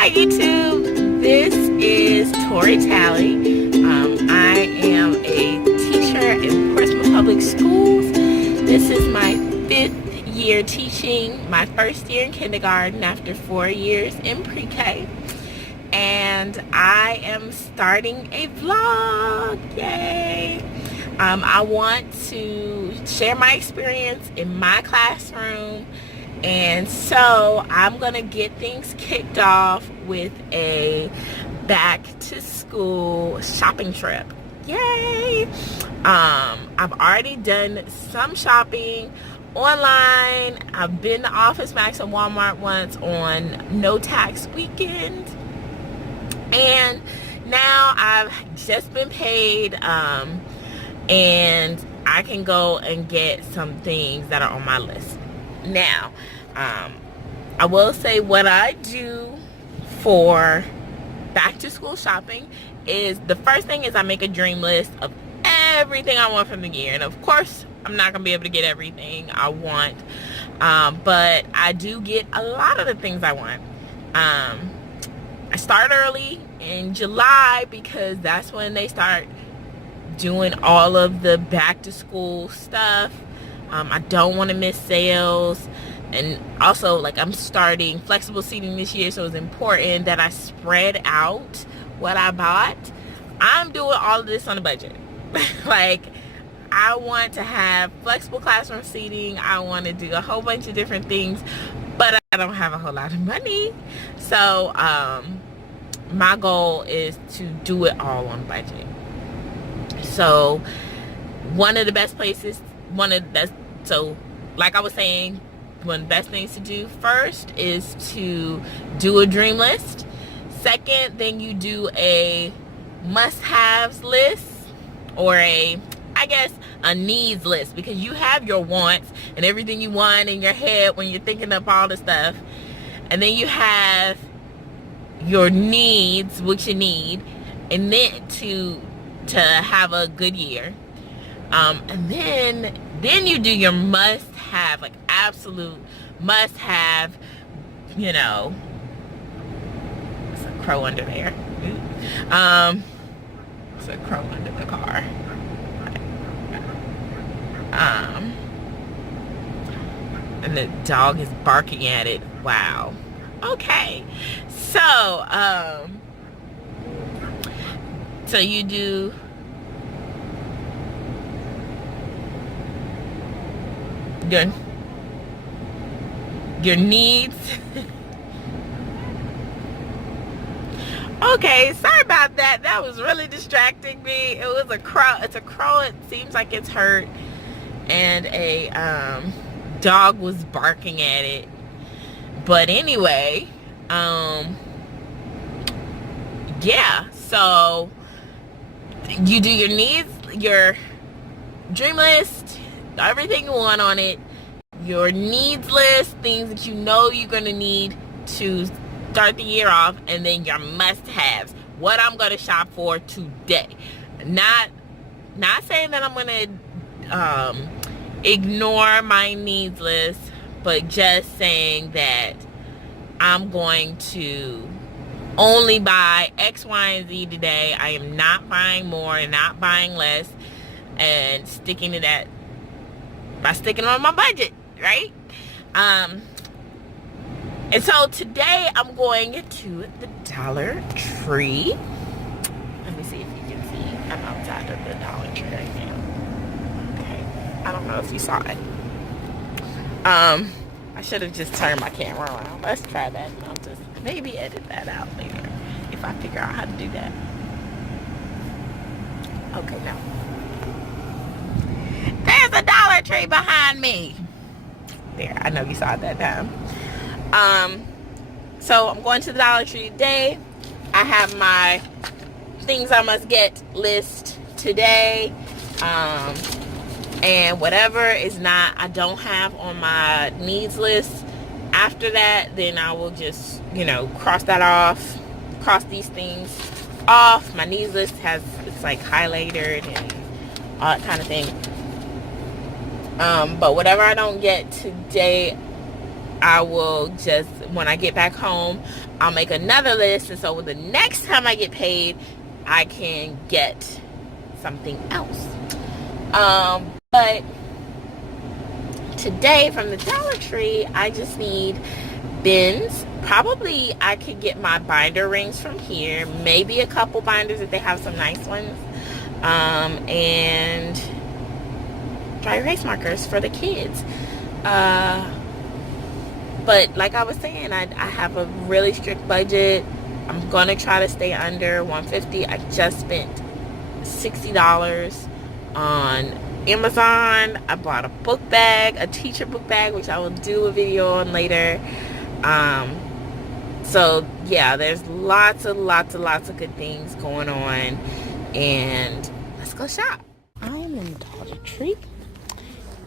Hi YouTube, this is Tori Talley. I am a teacher in Portsmouth Public Schools. This is my 5th year teaching, my first year in kindergarten after 4 years in pre-K. And I am starting a vlog, yay! I want to share my experience in my classroom. And so I'm gonna get things kicked off with a back to school shopping trip. Yay! I've already done some shopping online. I've been to Office Max and Walmart once on no tax weekend. And now I've just been paid and I can go and get some things that are on my list. Now, I will say what I do for back to school shopping is the first thing is I make a dream list of everything I want from the year. And of course, I'm not going to be able to get everything I want. But I do get a lot of the things I want. I start early in July because that's when they start doing all of the back to school stuff. I don't want to miss sales. And also, like, I'm starting flexible seating this year, so it's important that I spread out what I bought. I'm doing all of this on a budget. Like, I want to have flexible classroom seating. I want to do a whole bunch of different things, but I don't have a whole lot of money. So, my goal is to do it all on budget. So, one of the best places, so like I was saying, one of the best things to do first is to do a dream list. Second, then you do a must-haves list, or I guess a needs list, because you have your wants and everything you want in your head when you're thinking up all the stuff. And then you have your needs, what you need, and then to have a good year. And then you do your must-have, like absolute must-have, you know. There's a crow under there. There's a crow under the car. And the dog is barking at it. Wow. Okay. So, so you do your needs. Okay, sorry about that. That was really distracting me. It was a crow. It's a crow. It seems like it's hurt, and a dog was barking at it. But anyway, yeah. So you do your needs, your dream list, everything you want on it, your needs list, things that you know you're going to need to start the year off, and then your must-haves, what I'm going to shop for today. Not saying that I'm going to ignore my needs list, but just saying that I'm going to only buy X, Y, and Z today. I am not buying more and not buying less, and sticking to that by sticking on my budget, right? And so today I'm going to the Dollar Tree. Let me see if you can see. I'm outside of the Dollar Tree right now. Okay. I don't know if you saw it. I should have just turned my camera around. Let's try that, and I'll just maybe edit that out later if I figure out how to do that. Okay, now. There's a Dollar Tree behind me. There, I know you saw it that time. So I'm going to the Dollar Tree today. I have my things I must get list today. And whatever is not, I don't have on my needs list. After that, then I will just, cross that off. Cross these things off. My needs list it's like highlighted and all that kind of thing. But whatever I don't get today, I will just when I get back home, I'll make another list, and so the next time I get paid, I can get something else. But today from the Dollar Tree, I just need bins. Probably I could get my binder rings from here, maybe a couple binders if they have some nice ones, and dry erase markers for the kids. But like I was saying, I have a really strict budget. I'm gonna try to stay under $150. I just spent $60 on Amazon. I bought a book bag, a teacher book bag, which I will do a video on later. So yeah, there's lots of good things going on, and let's go shop. I am in Dollar Tree,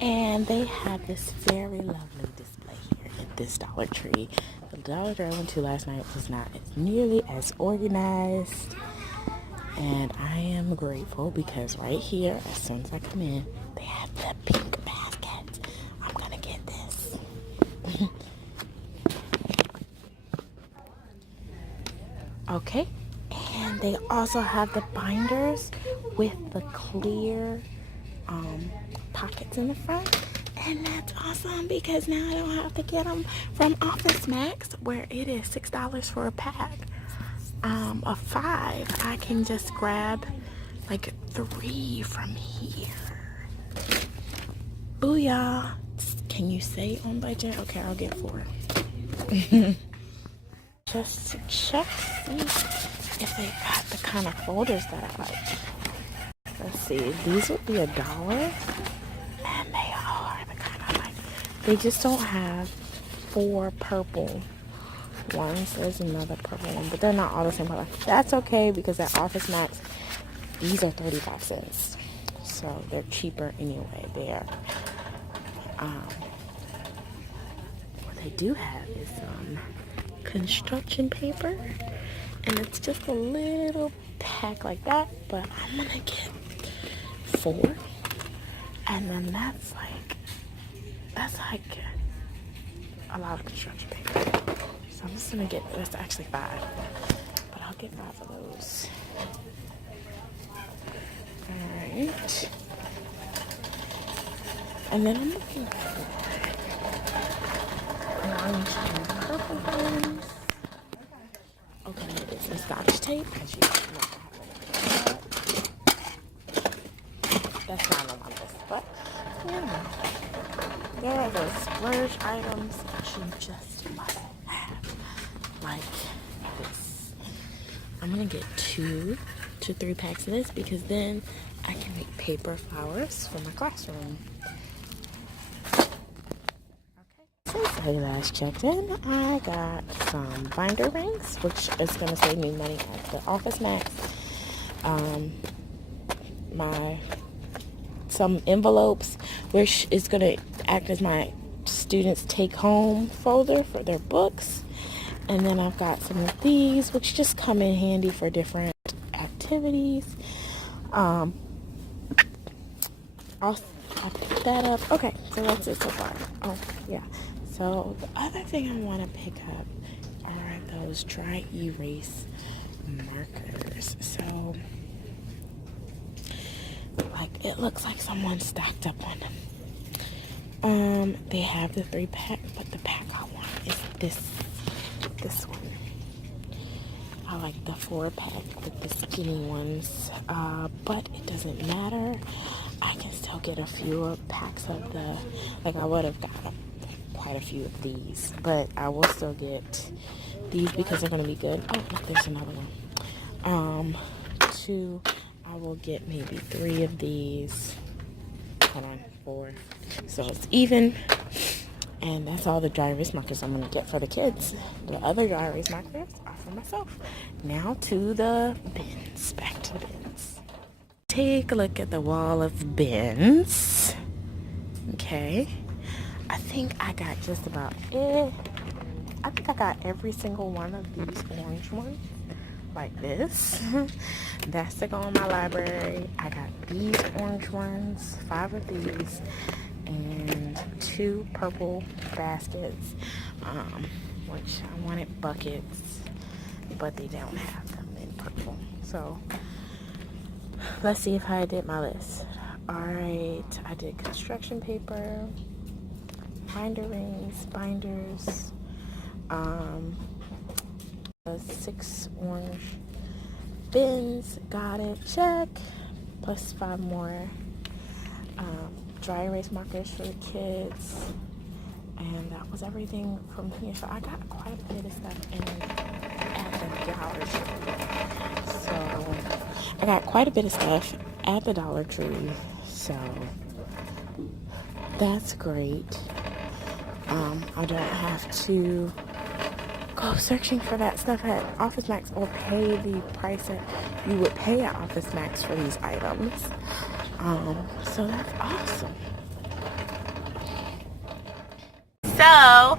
and they have this very lovely display here at this Dollar Tree. The Dollar Tree I went to last night was not nearly as organized, and I am grateful because right here, as soon as I come in, they have the pink basket. I'm gonna get this. Okay, and they also have the binders with the clear pockets in the front, and that's awesome because now I don't have to get them from Office Max where it is $6 for a pack of 5. I can just grab like 3 from here. Booyah! Can you say on budget? Okay, I'll get 4. Just to check, see if they got the kind of folders that I like. Let's see, these would be $1, and they are the kind I like. They just don't have 4 purple ones. There's another purple one, but they're not all the same color. That's okay because at Office Max, these are 35 cents, so they're cheaper anyway. There. What they do have is construction paper, and it's just a little pack like that, but I'm gonna get 4, and then that's like a lot of construction paper, so I'm just gonna get, that's actually 5, but I'll get 5 of those. Alright, and then I'm looking for orange and purple ones. Okay, it's some Scotch tape. As you know, that's not on my list, but yeah, there are those splurge items that you just must have, like this. I'm gonna get 2 to 3 packs of this because then I can make paper flowers for my classroom. Since I last checked in, I got some binder rings, which is going to save me money at the Office Max. Some envelopes, which is going to act as my students' take-home folder for their books. And then I've got some of these, which just come in handy for different activities. I'll pick that up. Okay, so that's it so far. Oh, yeah. So the other thing I want to pick up are those dry erase markers. So, like, it looks like someone stacked up on them. They have the 3-pack, but the pack I want is this one. I like the 4-pack with the skinny ones, but it doesn't matter. I can still get a few packs of the, like I would have got quite a few of these, but I will still get these because they're going to be good. Oh, look, there's another one. 2, I will get maybe 3 of these. Hold on, 4. So it's even. And that's all the dry erase markers I'm going to get for the kids. The other dry erase markers are for myself. Now to the bins. Back to the bins. Take a look at the wall of bins. Okay. I think I got just about it. I think I got every single one of these orange ones. Like this. That's to go in my library. I got these orange ones. 5 of these. And 2 purple baskets. which I wanted buckets, but they don't have them in purple. So let's see if I did my list. Alright, I did construction paper, binder rings, binders, 6 orange bins, got it, check, plus 5 more dry erase markers for the kids, and that was everything from here. So I got quite a bit of stuff at the Dollar Tree. So I got quite a bit of stuff at the Dollar Tree, so that's great. I don't have to go searching for that stuff at Office Max or pay the price that you would pay at Office Max for these items. So that's awesome. So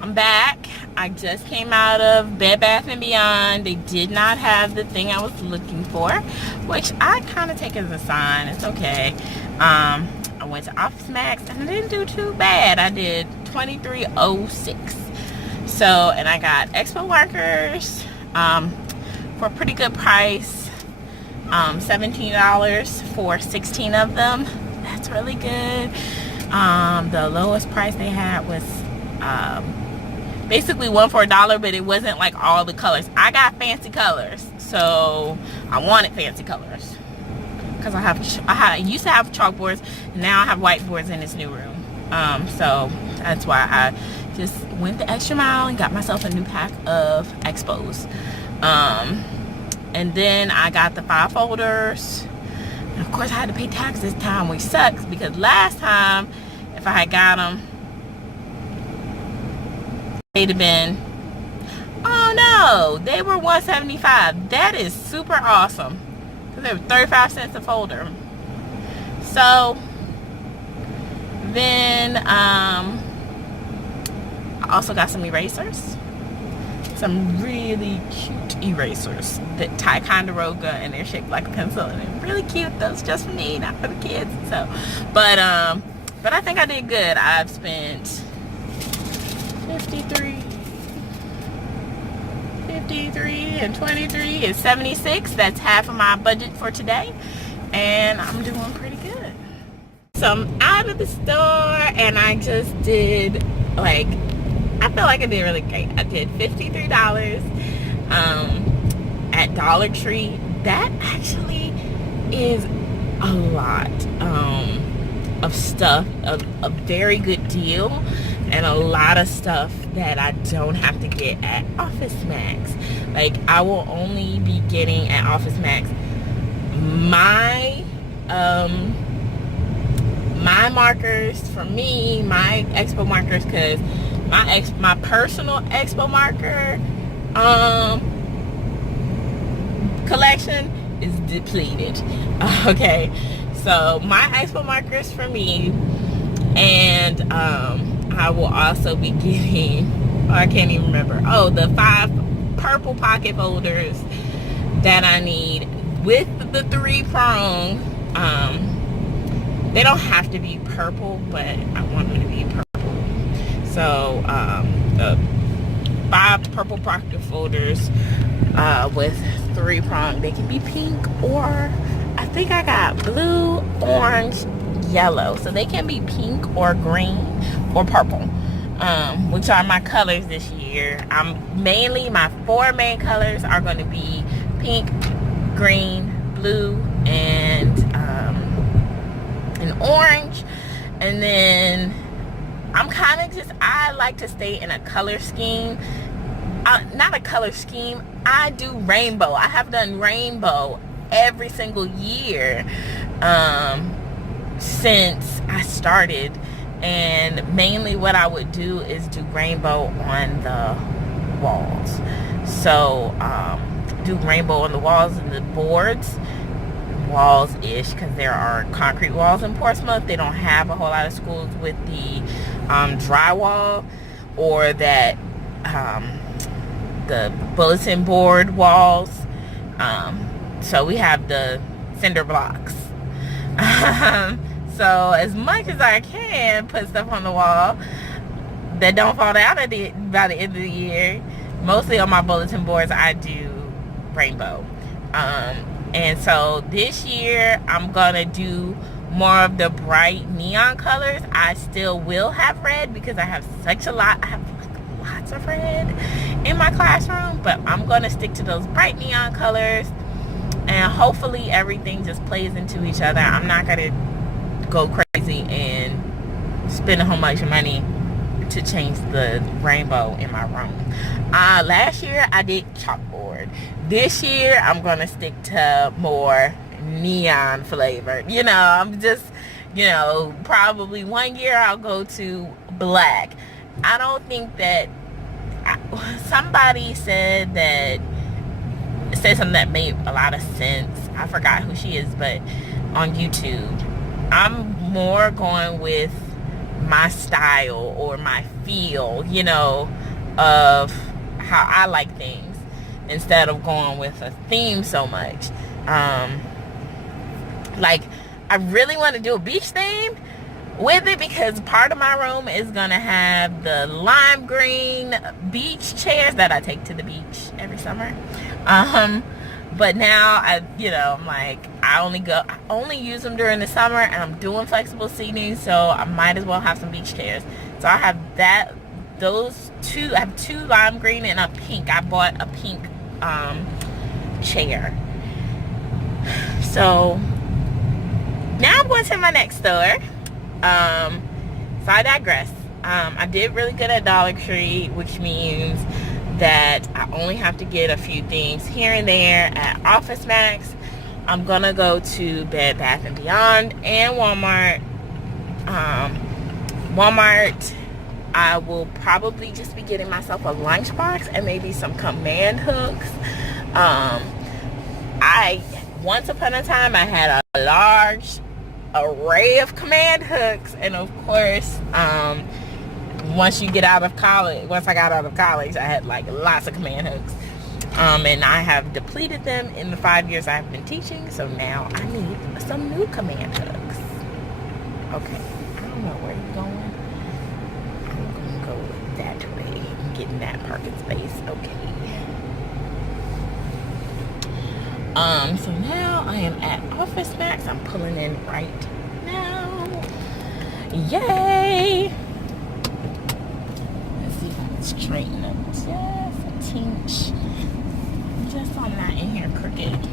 I'm back. I just came out of Bed Bath & Beyond. They did not have the thing I was looking for, which I kind of take as a sign. It's okay. I went to Office Max and I didn't do too bad. I did $23.06. So, and I got Expo markers for a pretty good price. $17 for 16 of them. That's really good. The lowest price they had was basically one for $1, but it wasn't like all the colors. I got fancy colors, so I wanted fancy colors because I used to have chalkboards. Now I have whiteboards in this new room. So that's why I just went the extra mile and got myself a new pack of Expos. And then I got the 5 folders. And of course I had to pay tax this time, which sucks because last time if I had got them, they'd have been, oh no, they were $1.75. That is super awesome because they were 35 cents a folder. So then I also got some erasers, some really cute erasers that Ticonderoga, and they're shaped like a pencil and they're really cute. Those just for me, not for the kids. So but I think I did good. I've spent 53 and 23 is 76. That's half of my budget for today, and I'm doing pretty good. So I'm out of the store and I just did, like, I feel like I did really great. I did $53 at Dollar Tree. That actually is a lot of stuff, a very good deal, and a lot of stuff that I don't have to get at Office Max. Like, I will only be getting at Office Max my my markers for me, my Expo markers, because my personal Expo marker collection is depleted. Okay, so my Expo markers for me, and I will also be getting, I can't even remember, the 5 purple pocket folders that I need with the 3-prong. They don't have to be purple, but I want them to be purple. So the 5 purple pocket folders with 3-prong. They can be pink, or I think I got blue, orange, yellow. So they can be pink or green or purple, which are my colors this year. My 4 main colors are going to be pink, green, blue, and orange. And then I'm kind of just, I like to stay in a color scheme. Not a color scheme, I do rainbow. I have done rainbow every single year since I started, and mainly what I would do is do rainbow on the walls. So do rainbow on the walls and the boards, walls-ish, because there are concrete walls in Portsmouth. They don't have a whole lot of schools with the drywall or that the bulletin board walls. So we have the cinder blocks. So as much as I can put stuff on the wall, that don't fall down by the end of the year. Mostly on my bulletin boards, I do rainbow. And so this year, I'm gonna do more of the bright neon colors. I still will have red because I have such a lot. I have lots of red in my classroom, but I'm gonna stick to those bright neon colors, and hopefully everything just plays into each other. I'm not gonna go crazy and spend a whole bunch of money to change the rainbow in my room. Last year I did chalkboard. This year I'm gonna stick to more neon flavored. You know, I'm just, you know, probably one year I'll go to black. I don't think that somebody said something that made a lot of sense. I forgot who she is, but on YouTube, I'm more going with my style or my feel, you know, of how I like things instead of going with a theme so much. Like, I really want to do a beach theme with it because part of my room is gonna have the lime green beach chairs that I take to the beach every summer. But now I'm like, I only use them during the summer, and I'm doing flexible seating, so I might as well have some beach chairs. So I have those two. I have two lime green and a pink. I bought a pink chair. So now I'm going to my next store. So I digress. I did really good at Dollar Tree, which means that I only have to get a few things here and there at Office Max. I'm gonna go to Bed Bath & Beyond and Walmart. Walmart, I will probably just be getting myself a lunchbox and maybe some command hooks. Once upon a time, I had a large array of command hooks, and of course, once I got out of college, I had like lots of command hooks. And I have depleted them in the 5 years I've been teaching, so now I need some new command hooks. Okay, I don't know where you're going. I'm gonna go that way and get in that parking space. Okay. So now I am at Office Max. I'm pulling in right now. Yay! Let's see if I can straighten up just a tinge. Just so I'm not in here crooked.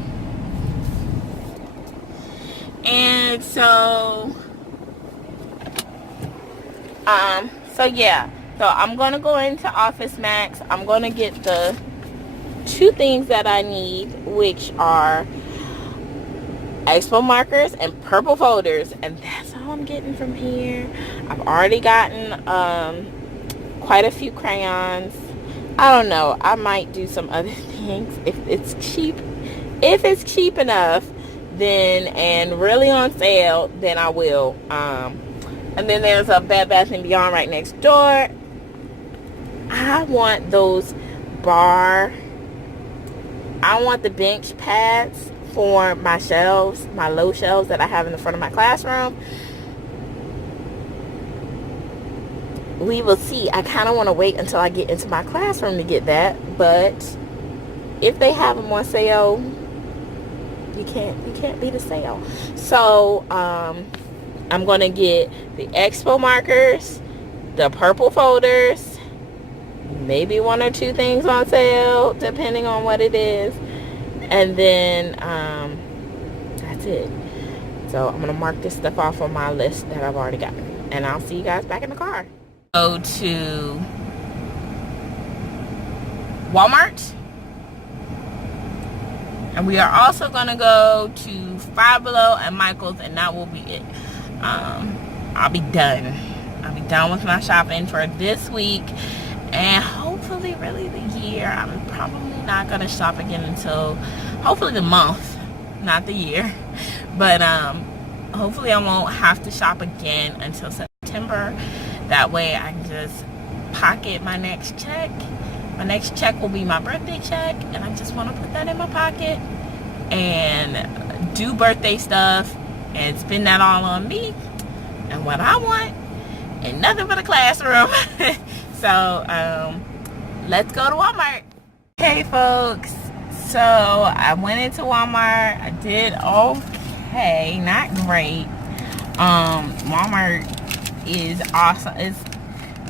And so yeah. So I'm gonna go into Office Max. I'm gonna get the two things that I need, which are expo markers and purple folders, and that's all I'm getting from here. I've already gotten quite a few crayons. I don't know, I might do some other things if it's cheap enough, then, and really on sale, then I will. And then there's a Bed Bath & Beyond right next door. I want I want the bench pads for my shelves, my low shelves that I have in the front of my classroom. We will see. I kind of want to wait until I get into my classroom to get that, but if they have them on sale, you can't beat a sale. So I'm going to get the expo markers, the purple folders, maybe one or two things on sale depending on what it is, and then that's it. So I'm gonna mark this stuff off on my list that I've already got, and I'll see you guys back in the car. Go to Walmart, and we are also gonna go to Five Below and Michael's, and that will be it. I'll be done with my shopping for this week, and hopefully really the year. I'm probably not gonna shop again until hopefully the month, not the year, but hopefully I won't have to shop again until September. That way I can just pocket my next check. My next check will be my birthday check, and I just want to put that in my pocket and do birthday stuff and spend that all on me and what I want, and nothing but a classroom. So let's go to Walmart. Hey folks, so I went into Walmart. I did okay, not great. Walmart is awesome.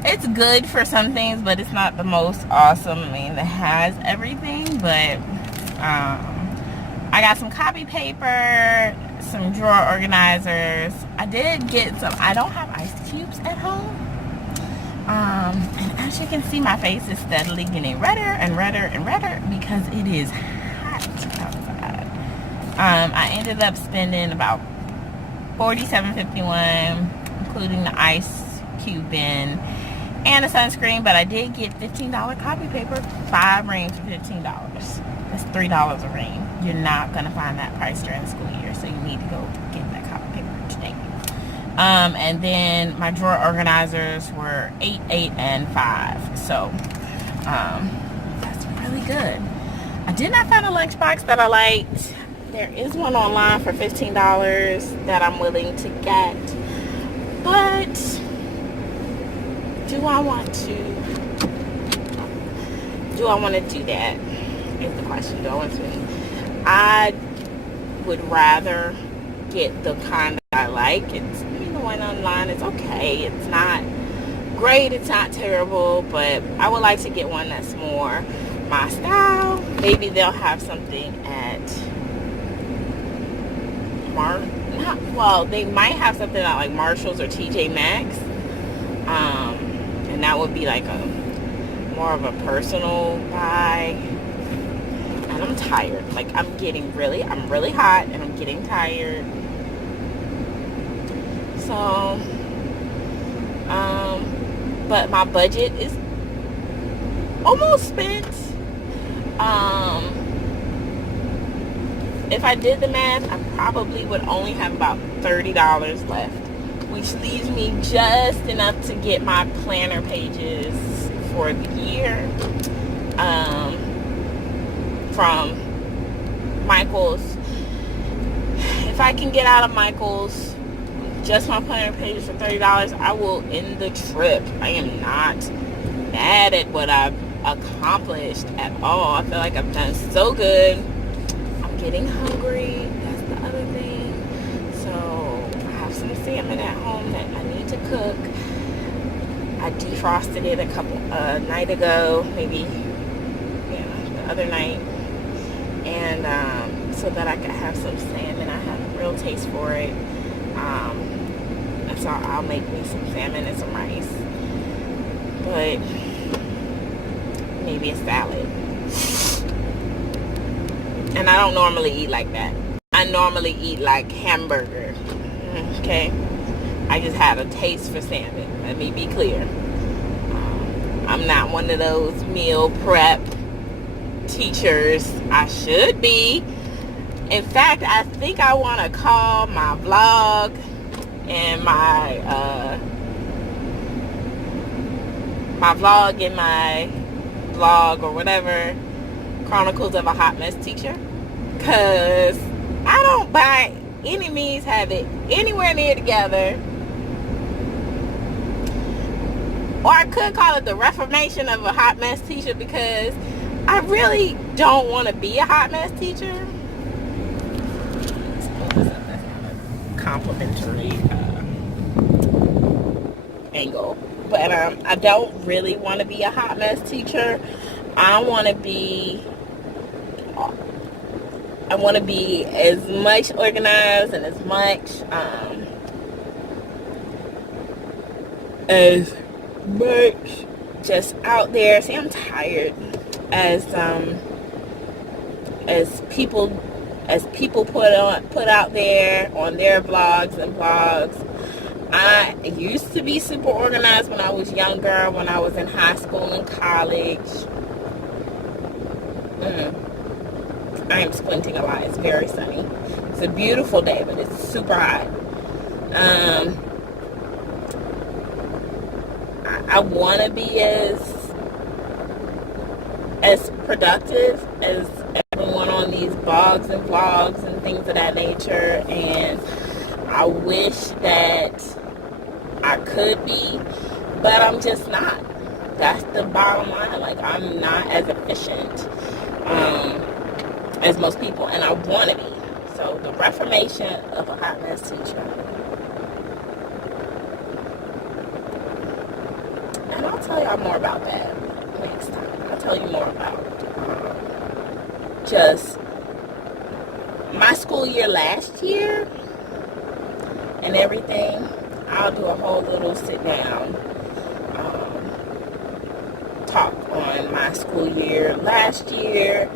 It's good for some things, but it's not the most awesome. I mean, it has everything, but I got some copy paper, some drawer organizers. I did get some. I don't have ice cubes at home. And as you can see, my face is steadily getting redder and redder and redder because it is hot outside. I ended up spending about $47.51, including the ice cube bin and a sunscreen, but I did get $15 copy paper, 5 reams for $15. That's $3 a ream. You're not gonna find that price during the school year, so you need to go get that copy paper today. And then my drawer organizers were 8, 8, and 5. So that's really good. I did not find a lunchbox that I liked. There is one online for $15 that I'm willing to get, but do I want to do that is the question. I would rather get the kind that I like. It's, the one online is okay. It's not great, it's not terrible, but I would like to get one that's more my style. Maybe they'll have something at they might have something at like Marshall's or TJ Maxx, and that would be like a more of a personal buy. And I'm tired. Like I'm really hot and I'm getting tired. So but my budget is almost spent. If I did the math, I probably would only have about $30 left, which leaves me just enough to get my planner pages for the year from Michaels. If I can get out of Michaels just my planner pages for $30, I will end the trip. I am not mad at what I've accomplished at all. I feel like I've done so good. Getting hungry, that's the other thing. So I have some salmon at home that I need to cook. I defrosted it a night ago, maybe the other night, and so that I could have some salmon. I have a real taste for it, and so I'll make me some salmon and some rice, but maybe a salad. And I don't normally eat like that. I normally eat like hamburger. Okay? I just have a taste for salmon. Let me be clear. I'm not one of those meal prep teachers. I should be. In fact, I think I want to call my vlog and my vlog or whatever, Chronicles of a Hot Mess Teacher, because I don't by any means have it anywhere near together. Or I could call it the Reformation of a Hot Mess Teacher, because I really don't want to be a hot mess teacher. Complimentary angle, but I don't really want to be a hot mess teacher. I want to be as much organized and as much just out there. See, I'm tired. As people put out there on their blogs and blogs. I used to be super organized when I was younger, when I was in high school and college. I am squinting a lot. It's very sunny. It's a beautiful day, but it's super hot. I want to be as productive as everyone on these blogs and vlogs and things of that nature, and I wish that I could be, but I'm just not. That's the bottom line. Like, I'm not as efficient as most people, and I want to be. So the reformation of a hot mess teacher. And I'll tell y'all more about that next time. I'll tell you more about just my school year last year and everything. I'll do a whole little sit down talk on my school year last year,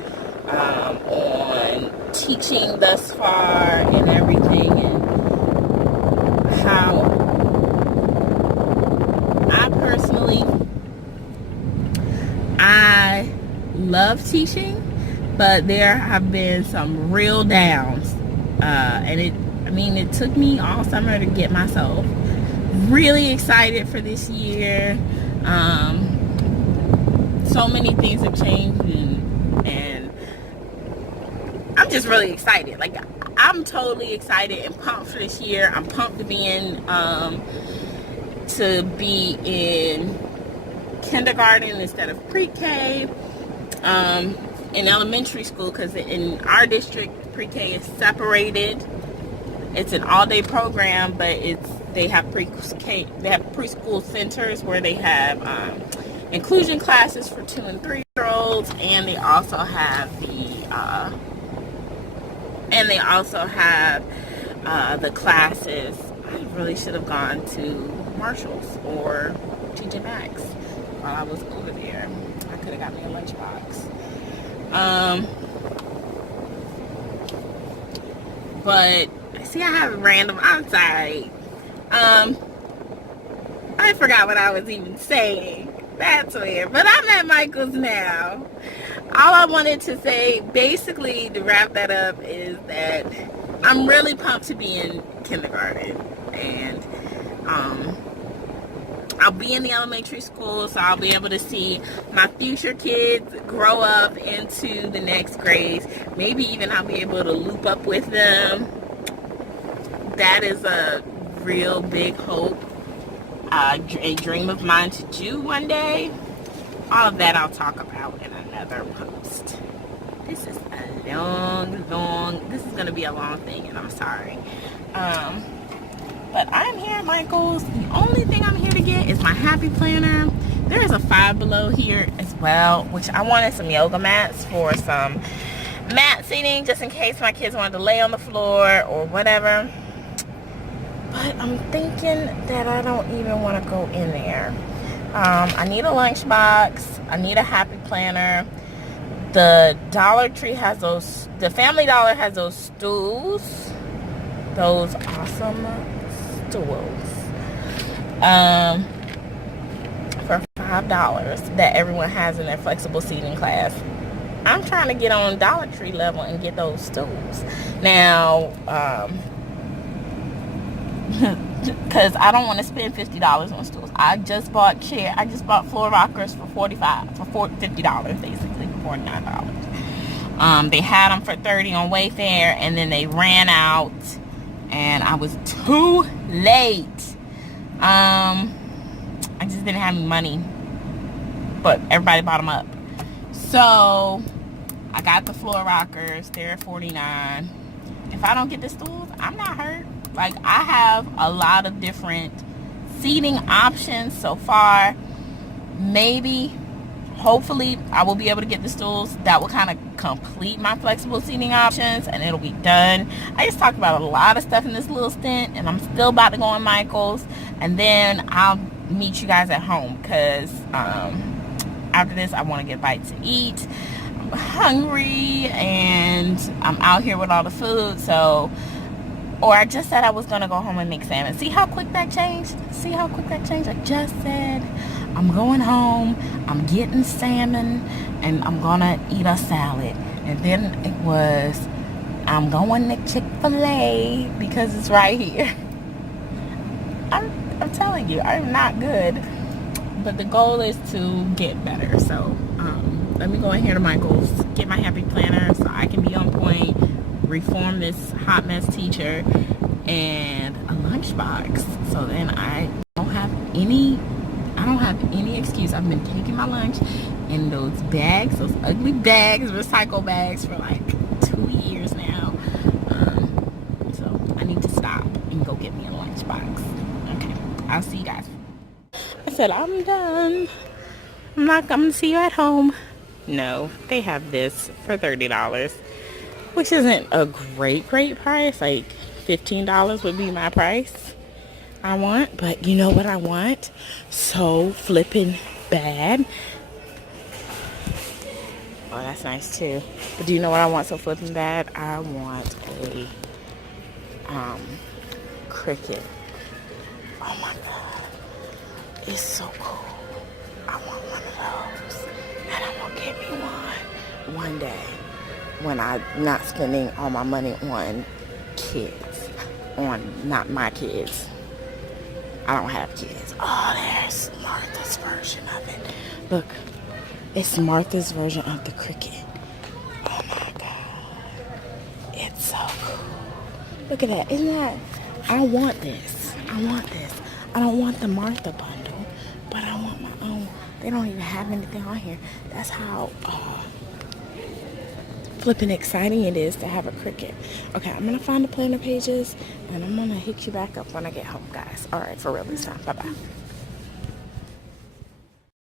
on teaching thus far and everything, and how I personally, I love teaching, but there have been some real downs, and it took me all summer to get myself really excited for this year. So many things have changed, and I'm just really excited. Like, I'm totally excited and pumped for this year. I'm pumped to be in kindergarten instead of pre-K, in elementary school, because in our district pre-K is separated. It's an all-day program, but they have preschool centers where they have inclusion classes for 2 and 3-year-olds, and they also have the classes. I really should have gone to Marshalls or TJ Maxx while I was over there. I could have got me a lunchbox. But see, I have random. I'm sorry. I forgot what I was even saying. That's weird. But I'm at Michael's now. All I wanted to say, basically, to wrap that up, is that I'm really pumped to be in kindergarten. And I'll be in the elementary school, so I'll be able to see my future kids grow up into the next grades. Maybe even I'll be able to loop up with them. That is a real big hope. A dream of mine to do one day. All of that I'll talk about in another post. This is a long, this is going to be a long thing, and I'm sorry. But I'm here at Michael's. The only thing I'm here to get is my Happy Planner. There is a Five Below here as well, which I wanted some yoga mats for some mat seating, just in case my kids wanted to lay on the floor or whatever. But I'm thinking that I don't even want to go in there. I need a lunchbox. I need a Happy Planner. The Dollar Tree has those, the Family Dollar has those stools. Those awesome stools. For $5 that everyone has in their flexible seating class. I'm trying to get on Dollar Tree level and get those stools. Now, because I don't want to spend $50 on stools. I just bought floor rockers for $50 basically, for $49. They had them for $30 on Wayfair, and then they ran out, and I was too late. I just didn't have any money, but everybody bought them up. So I got the floor rockers. They're at $49. If I don't get the stools, I'm not hurt. Like, I have a lot of different seating options so far. Maybe, hopefully, I will be able to get the stools that will kind of complete my flexible seating options, and it'll be done. I just talked about a lot of stuff in this little stint, and I'm still about to go on Michael's, and then I'll meet you guys at home, because after this I want to get bites to eat. I'm hungry, and I'm out here with all the food, so... Or I just said I was going to go home and make salmon. See how quick that changed? See how quick that changed? I just said I'm going home, I'm getting salmon, and I'm going to eat a salad. And then it was, I'm going to Chick-fil-A because it's right here. I'm telling you, I'm not good. But the goal is to get better. So let me go in here to Michael's, get my Happy Planner so I can be on point, reform this hot mess teacher, and a lunchbox, so then I don't have any, I I don't have any excuse. I've been taking my lunch in those bags, those ugly bags, recycle bags, for like 2 years now. So I need to stop and go get me a lunchbox. Okay, I'll see you guys. I said I'm done. I'm not coming to see you at home. No, they have this for $30, which isn't a great price. Like $15 would be my price I want, but you know what I want so flippin' bad? Oh, that's nice too. But do you know what I want so flippin' bad? I want a Cricut. Oh my god, it's so cool. I want one of those, and I'm gonna get me one day when I'm not spending all my money on kids, on not my kids. I don't have kids. Oh, there's Martha's version of it. Look, it's Martha's version of the Cricut. Oh my god, it's so cool. Look at that. Isn't that? I want this. I want this. I don't want the Martha bundle, but I want my own. They don't even have anything on here. That's how flipping exciting it is to have a Cricut. Okay, I'm gonna find the planner pages and I'm gonna hit you back up when I get home, guys. All right, for real this time. Bye-bye.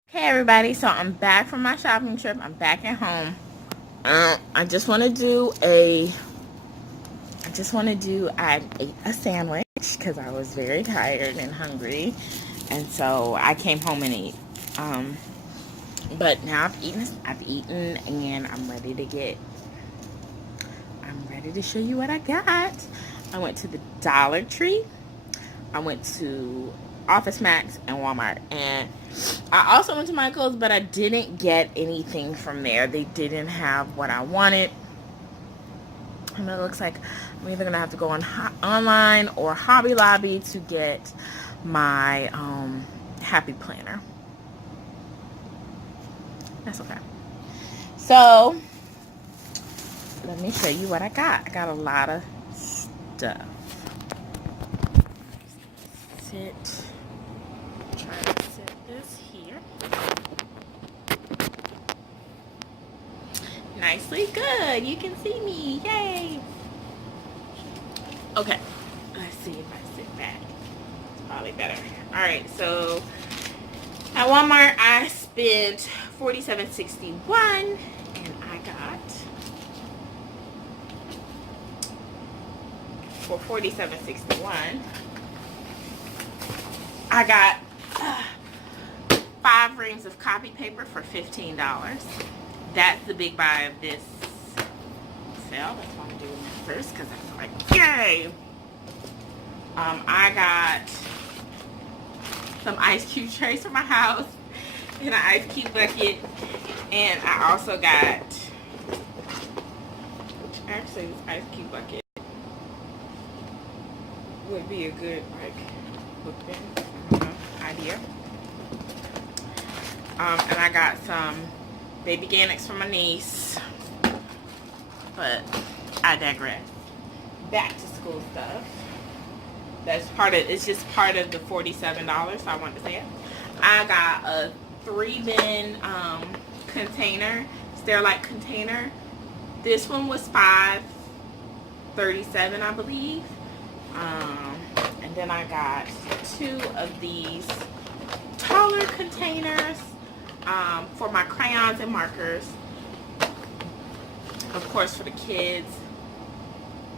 Hey everybody, so I'm back from my shopping trip. I'm back at home. I just want to do a I ate a sandwich because I was very tired and hungry, and so I came home and ate. But now I've eaten and I'm ready to show you what I got. I went to the Dollar Tree. I went to Office Max and Walmart, and I also went to Michael's, but I didn't get anything from there. They didn't have what I wanted, and it looks like I'm either gonna have to go online or Hobby Lobby to get my Happy Planner. That's okay. So let me show you what I got. I got a lot of stuff. Try to set this here. Nicely good. You can see me. Yay. Okay. Let's see if I sit back. It's probably better. Alright, so at Walmart I spent $47.61 and I got for $47.61 I got 5 reams of copy paper for $15. That's the big buy of this sale. That's why I'm doing that first, because I was like, yay! I got some ice cube trays for my house and an ice cube bucket, and I also got, actually this ice cube bucket would be a good book bin, idea. And I got some baby Ganex for my niece, but I digress. Back to school stuff. It's just part of the $47, so I wanted to say it. I got a 3-bin container, Sterilite container. This one was $5.37, I believe. And then I got 2 of these taller containers for my crayons and markers, of course, for the kids.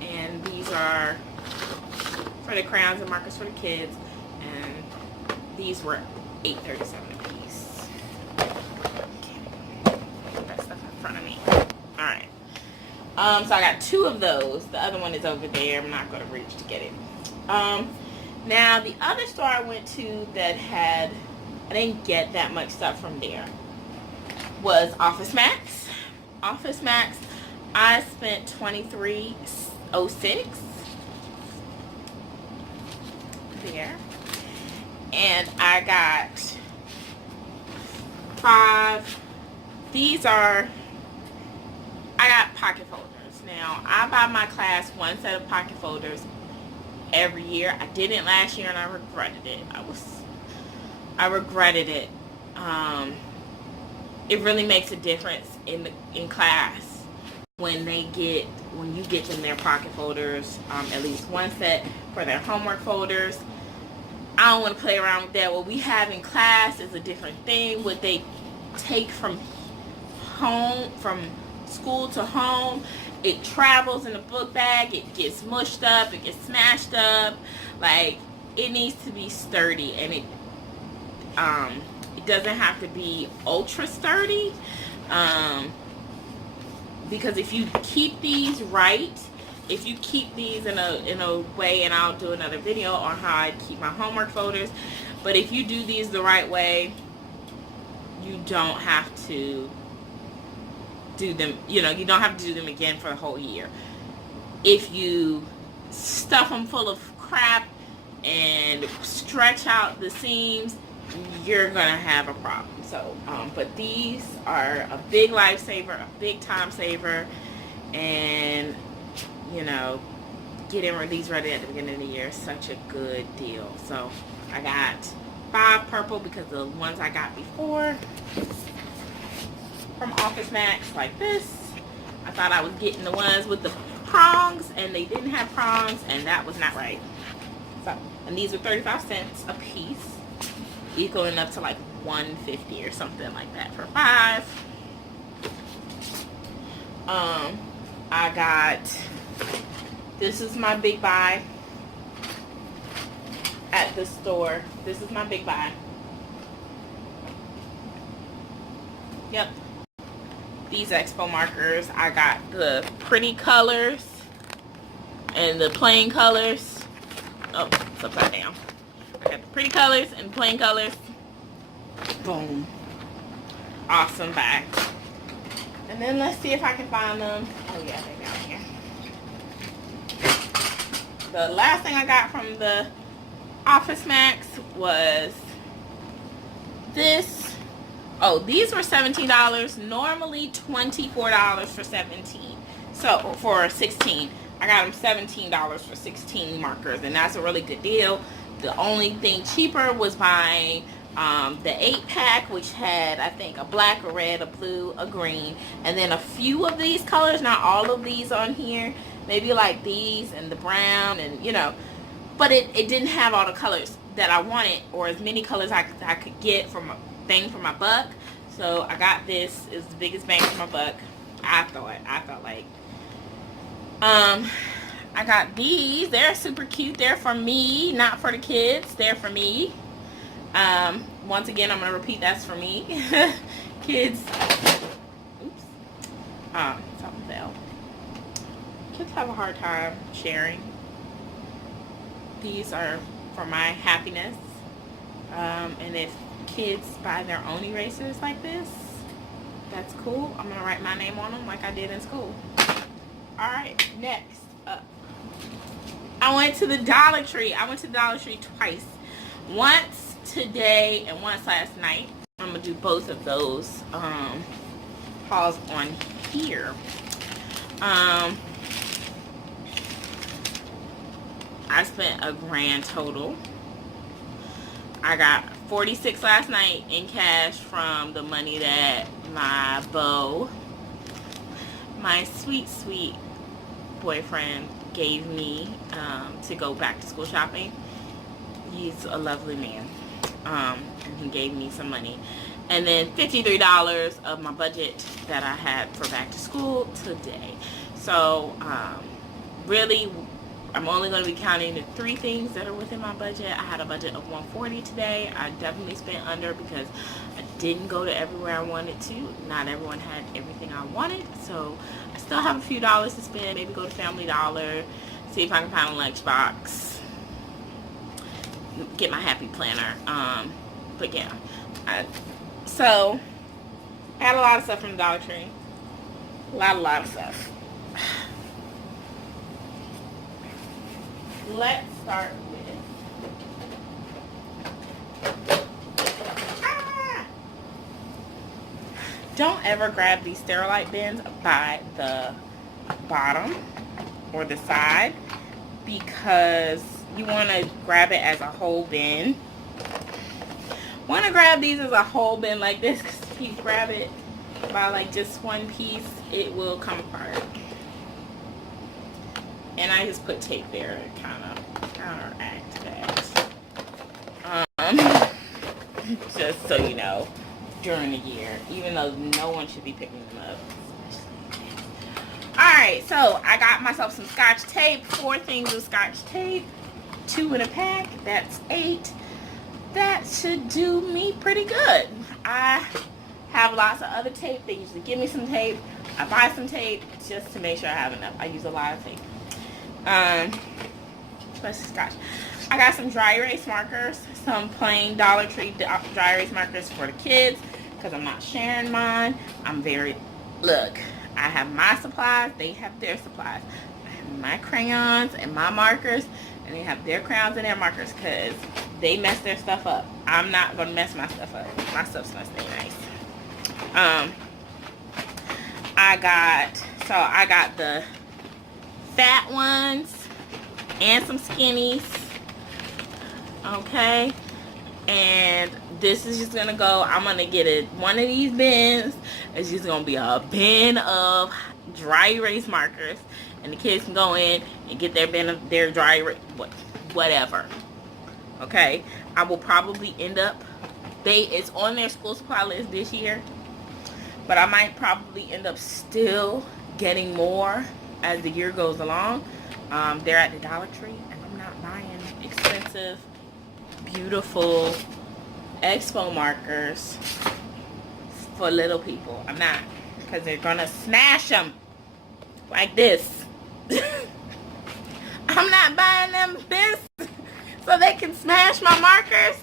And these are for the crayons and markers for the kids, and these were $8.37 a piece. Okay, put that stuff in front of me. All right. So I got 2 of those. The other one is over there. I'm not going to reach to get it. Now the other store I went to that I didn't get that much stuff from there, was Office Max. Office Max, I spent $23.06 there, and I got 5. I got pocket folders. Now, I buy my class 1 set of pocket folders every year. I didn't last year and I regretted it. I was I regretted it. It really makes a difference in class when you get them their pocket folders, at least one set for their homework folders. I don't want to play around with that. What we have in class is a different thing. What they take from home, from school to home, it travels in a book bag, it gets mushed up, it gets smashed up. Like, it needs to be sturdy, and it doesn't have to be ultra sturdy, because if you keep these right, if you keep these in a way, and I'll do another video on how I keep my homework folders, but if you do these the right way, you don't have to do them, you don't have to do them again for the whole year. If you stuff them full of crap and stretch out the seams, you're gonna have a problem. So but these are a big lifesaver, a big time saver, and getting these ready at the beginning of the year is such a good deal. So I got 5 purple because the ones I got before from Office Max like this, I thought I was getting the ones with the prongs, and they didn't have prongs, and that was not right. So, and these are 35 cents a piece, equaling up to like $1.50 or something like that for 5. I got, this is my big buy at the store. This is my big buy. Yep. These Expo markers. I got the pretty colors and the plain colors. Oh, it's upside down. I got the pretty colors and plain colors. Boom. Awesome bag. And then let's see if I can find them. Oh yeah, they're down here. The last thing I got from the Office Max was this. Oh, these were $17. Normally $24 for 17. So for 16. I got them $17 for 16 markers, and that's a really good deal. The only thing cheaper was buying the 8-pack, which had, I think, a black, a red, a blue, a green, and then a few of these colors. Not all of these on here. Maybe like these and the brown, and but it didn't have all the colors that I wanted, or as many colors I could get from a thing for my buck. So I got this. It's the biggest bang for my buck. I felt like I got these. They're super cute. They're for me, not for the kids. They're for me. Once again, I'm gonna repeat, that's for me. Kids. Oops. Something fell. Kids have a hard time sharing. These are for my happiness. And if kids buy their own erasers like this, that's cool. I'm gonna write my name on them like I did in school. Alright, next up, I went to the Dollar Tree. I went to the Dollar Tree twice. Once today and once last night. I'm gonna do both of those hauls on here. I spent a grand total. I got $46 last night in cash from the money that my beau, my sweet boyfriend, gave me to go back to school shopping. He's a lovely man. And he gave me some money. And then $53 of my budget that I had for back to school today. So really, I'm only going to be counting the 3 things that are within my budget. I had a budget of $140 today. I definitely spent under because I didn't go to everywhere I wanted to. Not everyone had everything I wanted. So I still have a few dollars to spend. Maybe go to Family Dollar. See if I can find a lunchbox. Get my happy planner. But yeah. So I had a lot of stuff from the Dollar Tree. A lot of stuff. Let's start with don't ever grab these Sterilite bins by the bottom or the side, because you want to grab it as a whole bin. Want to grab these as a whole bin like this, because if you grab it by like just one piece, it will come apart. And I just put tape there to kind of counteract that. Just so you know, during the year, even though no one should be picking them up. Alright, so I got myself some Scotch tape, 4 things of Scotch tape, 2 in a pack, that's 8. That should do me pretty good. I have lots of other tape. They usually give me some tape. I buy some tape just to make sure I have enough. I use a lot of tape. Plus Scotch. I got some dry erase markers, some plain Dollar Tree dry erase markers for the kids, because I'm not sharing mine. Look, I have my supplies, they have their supplies. I have my crayons and my markers, and they have their crayons and their markers, because they mess their stuff up. I'm not going to mess my stuff up. My stuff's going to stay nice. I got the fat ones and some skinnies. Okay. And this is just going to go, I'm going to get one of these bins. It's just going to be a bin of dry erase markers. And the kids can go in and get their bin of their dry erase, whatever. Okay. I will probably end up, it's on their school supply list this year. But I might probably end up still getting more as the year goes along. They're at the Dollar Tree, and I'm not buying expensive, beautiful expo markers for little people. I'm not, because they're gonna smash them like this. I'm not buying them this so they can smash my markers.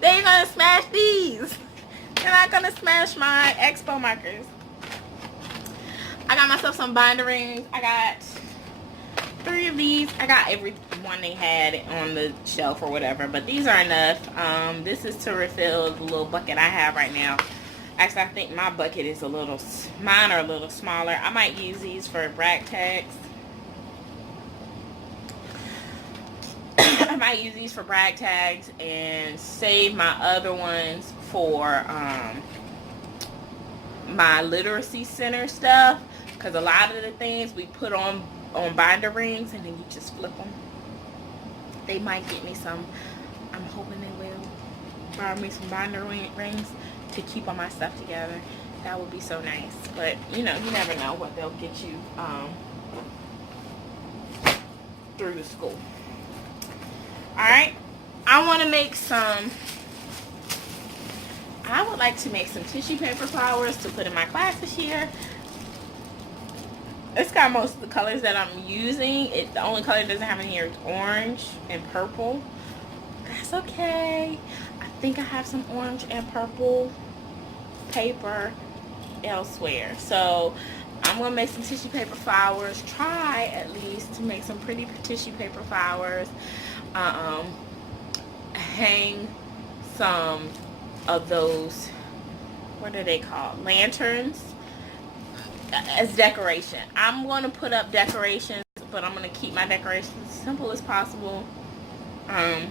They're gonna smash these. They're not gonna smash my expo markers. I got myself some binder rings. I got 3 of these. I got every one they had on the shelf or whatever, but these are enough. This is to refill the little bucket I have right now. Actually, I think my bucket is mine are a little smaller. I might use these for brag tags. I might use these for brag tags and save my other ones for my literacy center stuff, because a lot of the things we put on binder rings and then you just flip them. They might get me some. I'm hoping they will buy me some binder rings to keep all my stuff together. That would be so nice. But you know, you never know what they'll get you through the school. Alright, I would like to make some tissue paper flowers to put in my class this year. It's got most of the colors that I'm using. The only color it doesn't have in here is orange and purple. That's okay. I think I have some orange and purple paper elsewhere. So I'm going to make some tissue paper flowers. Try at least to make some pretty tissue paper flowers. Hang some of those, what are they called, lanterns, as decoration. I'm going to put up decorations, but I'm going to keep my decorations as simple as possible, and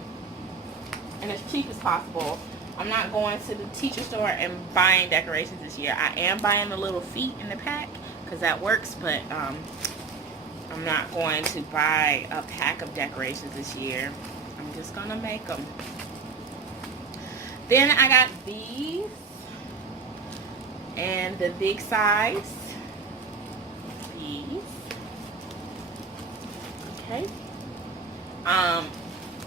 as cheap as possible. I'm not going to the teacher store and buying decorations this year. I am buying the little feet in the pack because that works, but I'm not going to buy a pack of decorations this year. I'm just going to make them. Then I got these and the big size. These. Okay.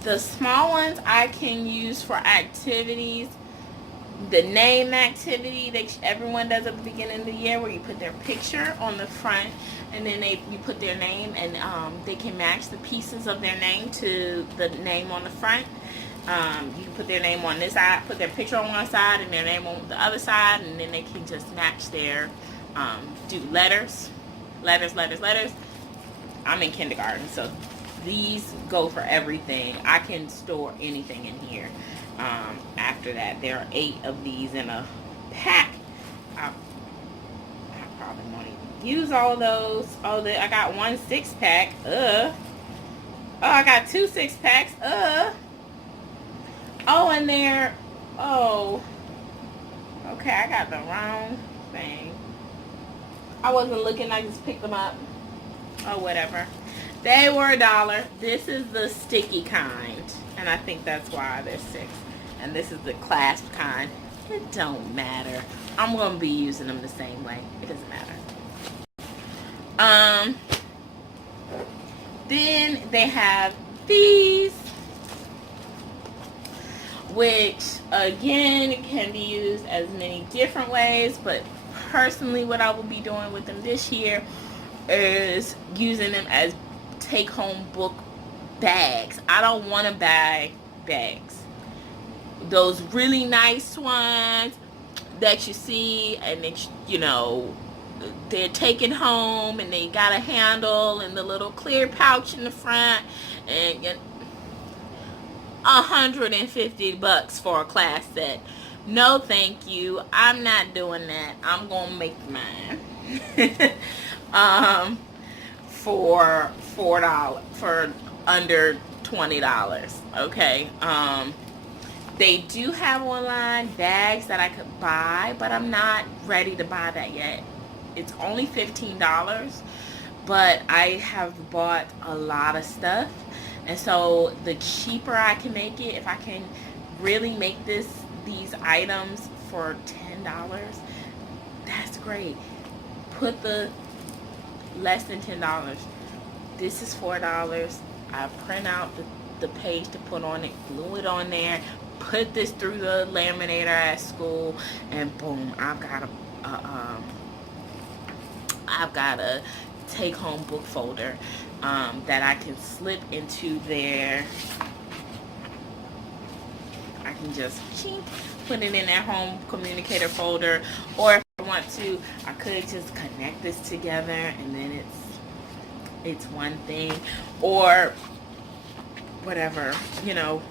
The small ones I can use for activities. The name activity that everyone does at the beginning of the year, where you put their picture on the front and then you put their name, and they can match the pieces of their name to the name on the front. You can put their name on this side, put their picture on one side and their name on the other side, and then they can just match their, do letters. I'm in kindergarten, so these go for everything. I can store anything in here. After that, there are 8 of these in a pack. I probably won't even use all of those. Oh, I got 1 6-pack. Oh, I got 2 6-packs. Oh, and they're Oh, okay, I got the wrong thing. I wasn't looking, I just picked them up. Oh, whatever. They were $1. This is the sticky kind, and I think that's why they're $6. And this is the clasp kind. It don't matter. I'm gonna be using them the same way. It doesn't matter. Then they have these, which again can be used as many different ways, but personally what I will be doing with them this year is using them as take-home book bags. I don't want to buy bags. Those really nice ones that you see and that, you know, they're taken home and they got a handle and the little clear pouch in the front, and $150 for a class set. No thank you. I'm not doing that. I'm gonna make mine for $4, for under $20. Okay. They do have online bags that I could buy, but I'm not ready to buy that yet. It's only $15, but I have bought a lot of stuff, and so the cheaper I can make it, if I can really make these items for $10, that's great. Put the less than $10. This is $4. I print out the page to put on it, glue it on there, put this through the laminator at school, and boom, I've got a take-home book folder that I can slip into there. I can just put it in that home communicator folder, or if I want to, I could just connect this together and then it's one thing, or whatever, you know.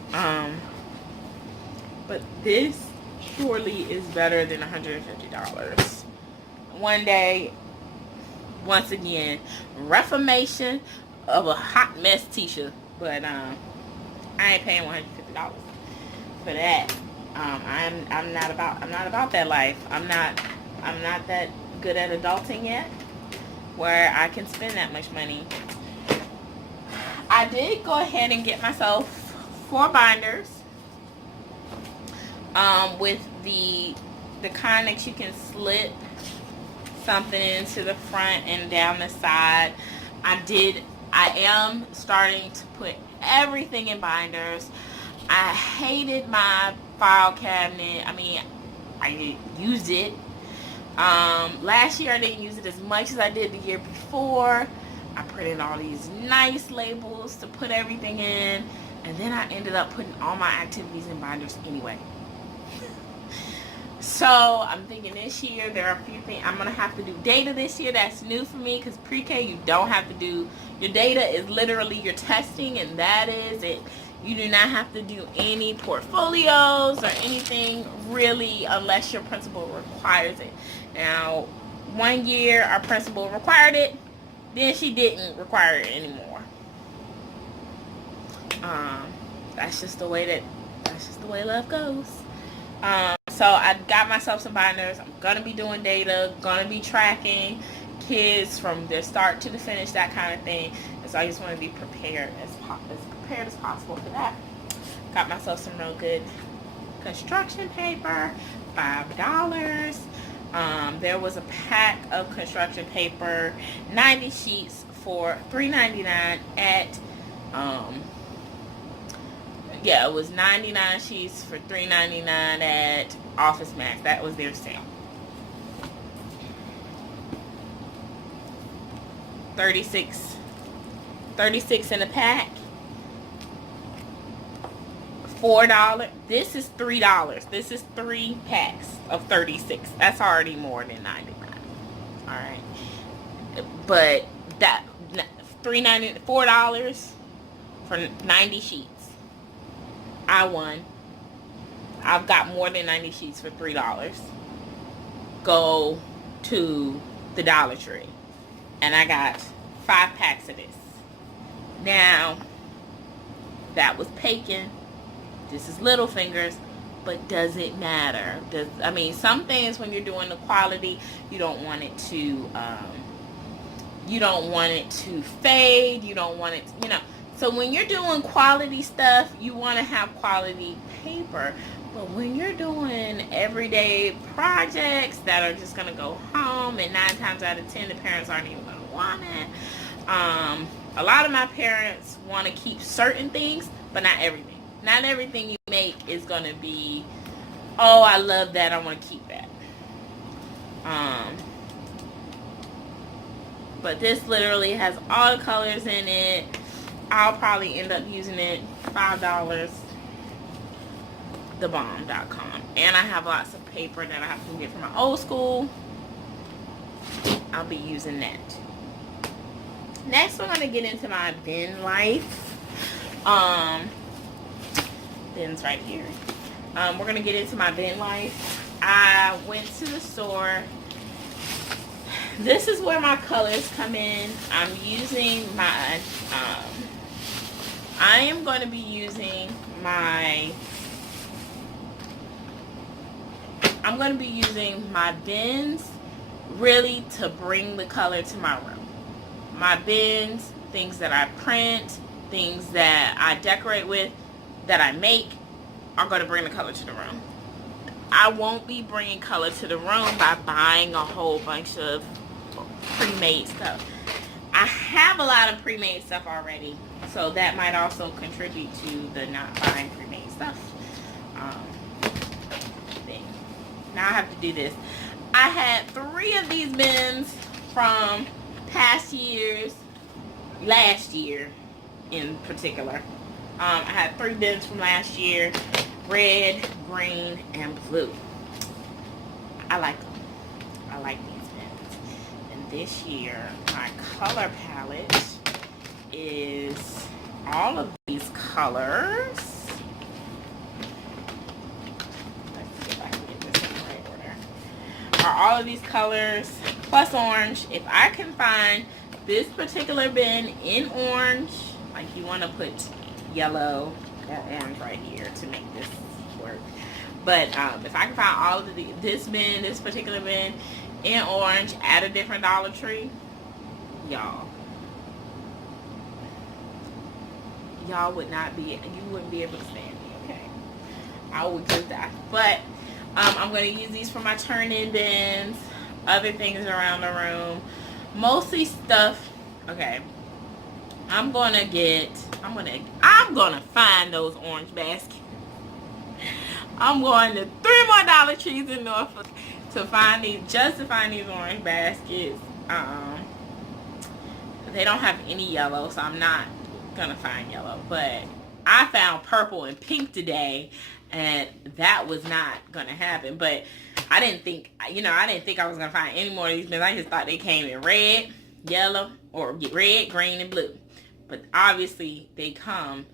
But this surely is better than $150. One day, once again, reformation of a hot mess t-shirt, but I ain't paying $150 for that. I'm not about that life. I'm not that good at adulting yet where I can spend that much money. I did go ahead and get myself 4 binders with the kind that you can slip something into the front and down the side. I am starting to put everything in binders. I hated my file cabinet. I mean, I used it. Last year I didn't use it as much as I did the year before. I printed all these nice labels to put everything in, and then I ended up putting all my activities in binders anyway. So I'm thinking this year there are a few things. I'm going to have to do data this year. That's new for me, because pre-K you don't have to do, your data is literally your testing, and that is it. You do not have to do any portfolios or anything really unless your principal requires it. Now, one year our principal required it, then she didn't require it anymore. That's just the way love goes. So I got myself some binders. I'm gonna be doing data, gonna be tracking kids from their start to the finish, that kind of thing. And so I just want to be prepared as possible for that. Got myself some real good construction paper, $5. There was a pack of construction paper, 90 sheets for $3.99 at it was 99 sheets for $3.99 at Office Max. That was their sale. 36 in a pack. $4. This is $3. This is 3 packs of 36. That's already more than 99. All right, but that $4 for 90 sheets. I won. I've got more than 90 sheets for $3. Go to the Dollar Tree, and I got 5 packs of this. Now, that was Paikin. This is Little Fingers. but does it matter? I mean, some things when you're doing the quality, you don't want it to fade. You don't want it, So when you're doing quality stuff, you want to have quality paper. But when you're doing everyday projects that are just going to go home, and 9 times out of 10, the parents aren't even going to want it. A lot of my parents want to keep certain things, but not everything. Not everything you make is going to be, oh, I love that, I want to keep that. But this literally has all the colors in it. I'll probably end up using it $5, thebomb.com. And I have lots of paper that I have to get from my old school. I'll be using that. Next, we're going to get into my bin life. Bin's right here. We're going to get into my bin life. I went to the store. This is where my colors come in. I'm using my, I am going to be using my, I'm going to be using my bins really to bring the color to my room. My bins, things that I print, things that I decorate with, that I make, are going to bring the color to the room. I won't be bringing color to the room by buying a whole bunch of pre-made stuff. I have a lot of pre-made stuff already, so that might also contribute to the not buying pre-made stuff thing. Now I have to do this. I had 3 of these bins from past years, last year in particular. I had 3 bins from last year, red, green, and blue. I like them. I like these bins. And this year, my color palette is all of these colors. Let's see if I can get this in the right order. Are all of these colors plus orange. If I can find this particular bin in orange, like you want to put yellow or orange right here to make this work. But if I can find all of this bin, this particular bin in orange at a different Dollar Tree, y'all would not be, you wouldn't be able to stand me, okay? I would just die. But I'm going to use these for my turn-in bins, other things around the room, mostly stuff. Okay, I'm gonna find those orange baskets. I'm going to 3 more Dollar Trees in Norfolk to find these orange baskets. They don't have any yellow, so I'm not gonna find yellow, but I found purple and pink today, and that was not gonna happen. But I didn't think I was gonna find any more of these bins. I just thought they came in red, yellow, or red, green, and blue. But obviously they come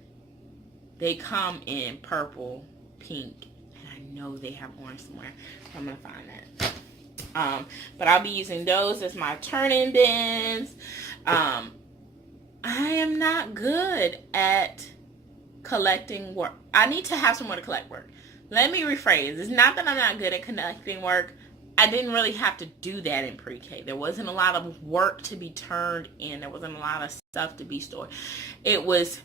in purple, pink, and I know they have orange somewhere. So I'm gonna find that. But I'll be using those as my turn-in bins. I am not good at collecting work. I need to have someone to collect work. Let me rephrase. It's not that I'm not good at collecting work. I didn't really have to do that in pre-K. There wasn't a lot of work to be turned in. There wasn't a lot of stuff to be stored. It was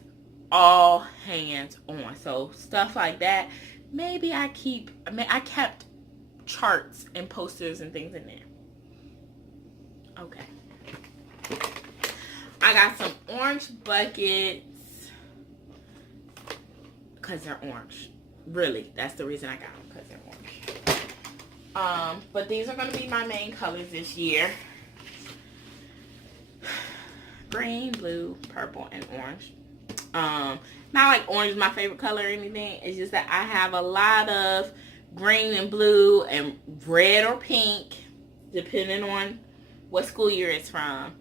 all hands on. So stuff like that, maybe I kept charts and posters and things in there. Okay. I got some orange buckets because they're orange. Really, that's the reason I got them, because they're orange. But these are going to be my main colors this year. Green, blue, purple, and orange. Not like orange is my favorite color or anything. It's just that I have a lot of green and blue and red or pink, depending on what school year it's from.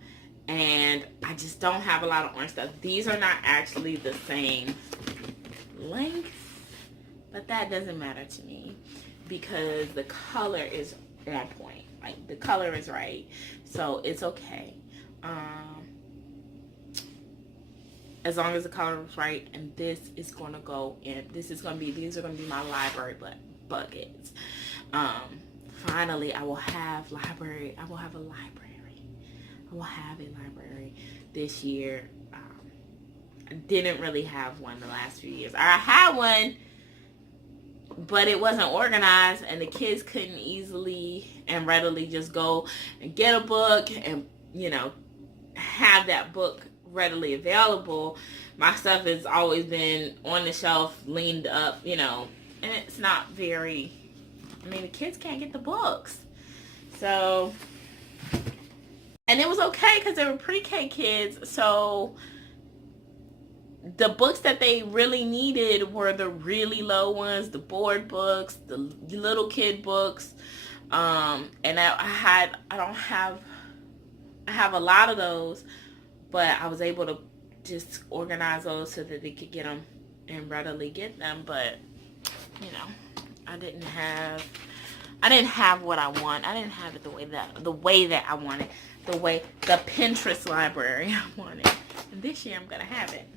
And I just don't have a lot of orange stuff. These are not actually the same length, but that doesn't matter to me because the color is on point. Like, the color is right, so it's okay. as long as the color is right. And this is going to go in. These are going to be my library buckets. Finally, I will have a library. I will have a library this year. I didn't really have one the last few years. I had one, but it wasn't organized, and the kids couldn't easily and readily just go and get a book and, you know, have that book readily available. My stuff has always been on the shelf, leaned up, you know, and it's not very, I mean, the kids can't get the books. So, and it was okay because they were pre-K kids, so the books that they really needed were the really low ones, the board books, the little kid books. And I have a lot of those, but I was able to just organize those so that they could get them and readily get them. But, you know, I didn't have what I want. I didn't have it the way that I wanted, the Pinterest library I wanted. And this year I'm gonna have it.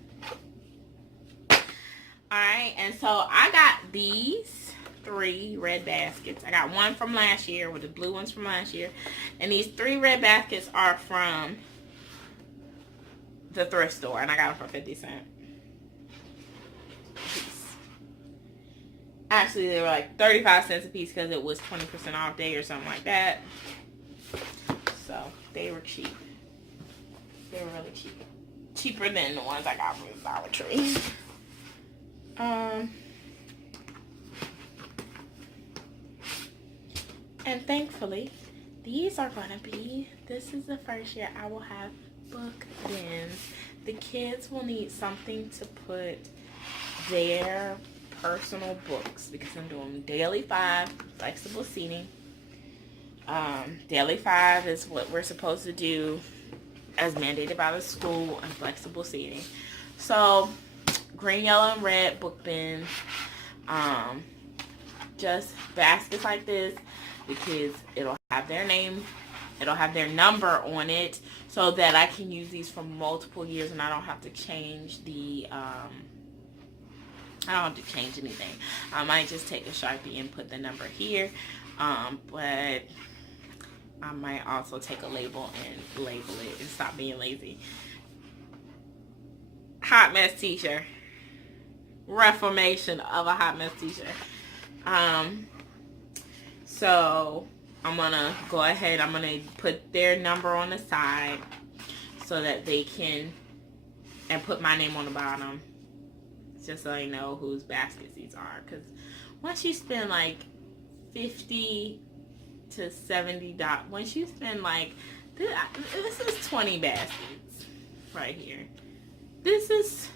Alright, and so I got these 3 red baskets. I got one from last year with the blue ones from last year. And these 3 red baskets are from the thrift store. And I got them for 50 cents. Actually, they were like 35 cents a piece because it was 20% off day or something like that. So, they were cheap. They were really cheap. Cheaper than the ones I got from the Dollar Tree. And thankfully, these are going to be, this is the first year I will have book bins. The kids will need something to put their personal books because I'm doing daily 5, flexible seating. Daily 5 is what we're supposed to do as mandated by the school, and flexible seating. So, green, yellow, and red book bins. Just baskets like this. The kids, it'll have their name, it'll have their number on it, so that I can use these for multiple years and I don't have to change I don't have to change anything. I might just take a Sharpie and put the number here, but I might also take a label and label it and stop being lazy. Hot mess t-shirt. Reformation of a hot mess t-shirt. So I'm gonna go ahead, I'm gonna put their number on the side so that they can, and put my name on the bottom, just so they know whose baskets these are. Because once you spend like $50 to $70, once you spend like, this is 20 baskets right here. This is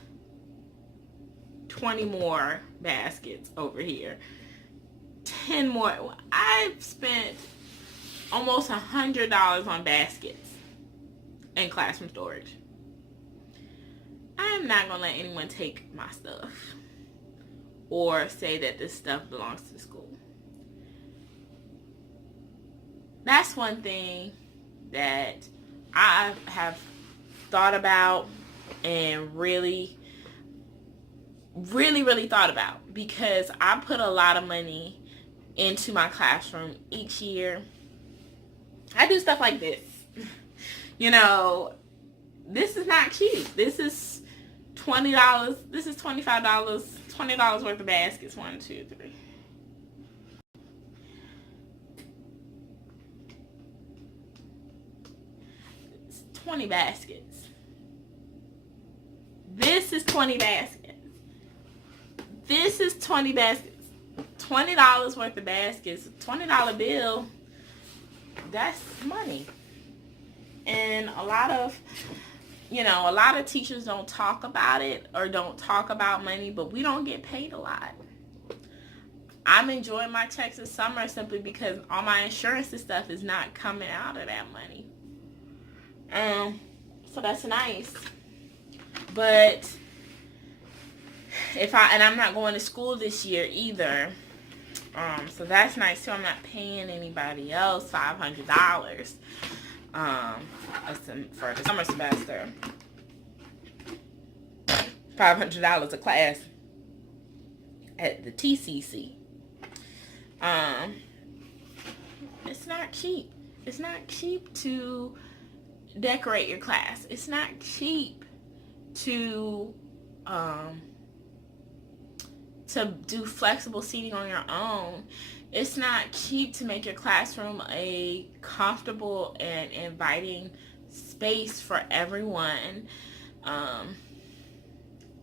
20 more baskets over here. 10 more. I've spent almost $100 on baskets and classroom storage. I'm not going to let anyone take my stuff or say that this stuff belongs to the school. That's one thing that I have thought about and really thought about, because I put a lot of money into my classroom each year. I do stuff like this. You know, this is not cheap. This is $20. This is $25. $20 worth of baskets. 1, 2, 3. It's 20 baskets. This is 20 baskets. This is 20 baskets. $20 worth of baskets. $20 bill. That's money. And a lot of teachers don't talk about it or don't talk about money, but we don't get paid a lot. I'm enjoying my checks this summer simply because all my insurance and stuff is not coming out of that money. So that's nice. But I'm not going to school this year either. So that's nice too. I'm not paying anybody else $500 for the summer semester. $500 a class at the TCC. It's not cheap. It's not cheap to decorate your class. It's not cheap to do flexible seating on your own. It's not cheap to make your classroom a comfortable and inviting space for everyone.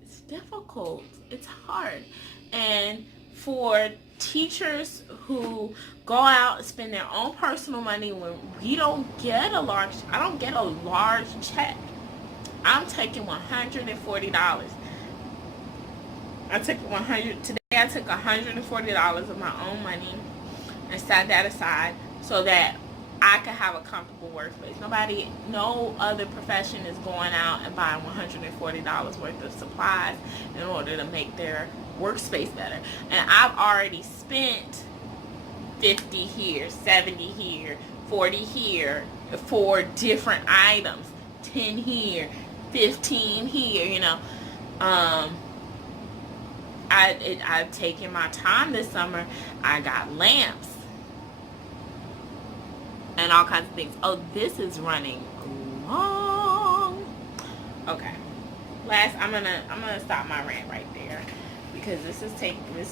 It's difficult. It's hard. And for teachers who go out and spend their own personal money when I don't get a large check. I'm taking $140. Today I took $140 of my own money and set that aside so that I could have a comfortable workspace. No other profession is going out and buying $140 worth of supplies in order to make their workspace better. And I've already spent 50 here, 70 here, 40 here for different items, 10 here, 15 here, you know. I've taken my time this summer. I got lamps and all kinds of things. Oh, this is running long. Okay. I'm gonna stop my rant right there because this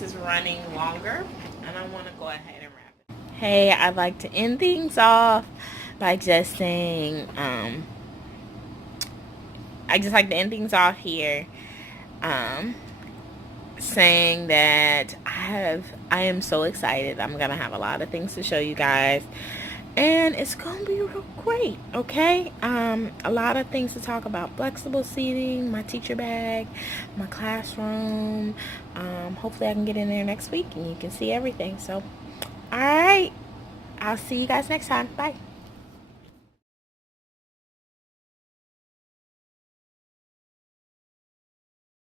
is running longer, and I want to go ahead and wrap it. Hey, I'd like to end things off by just saying, I just like to end things off here, saying that I am so excited. I'm gonna have a lot of things to show you guys, and it's gonna be real great. Okay, a lot of things to talk about: flexible seating, my teacher bag, my classroom. Hopefully I can get in there next week and you can see everything. So all right, I'll see you guys next time. Bye.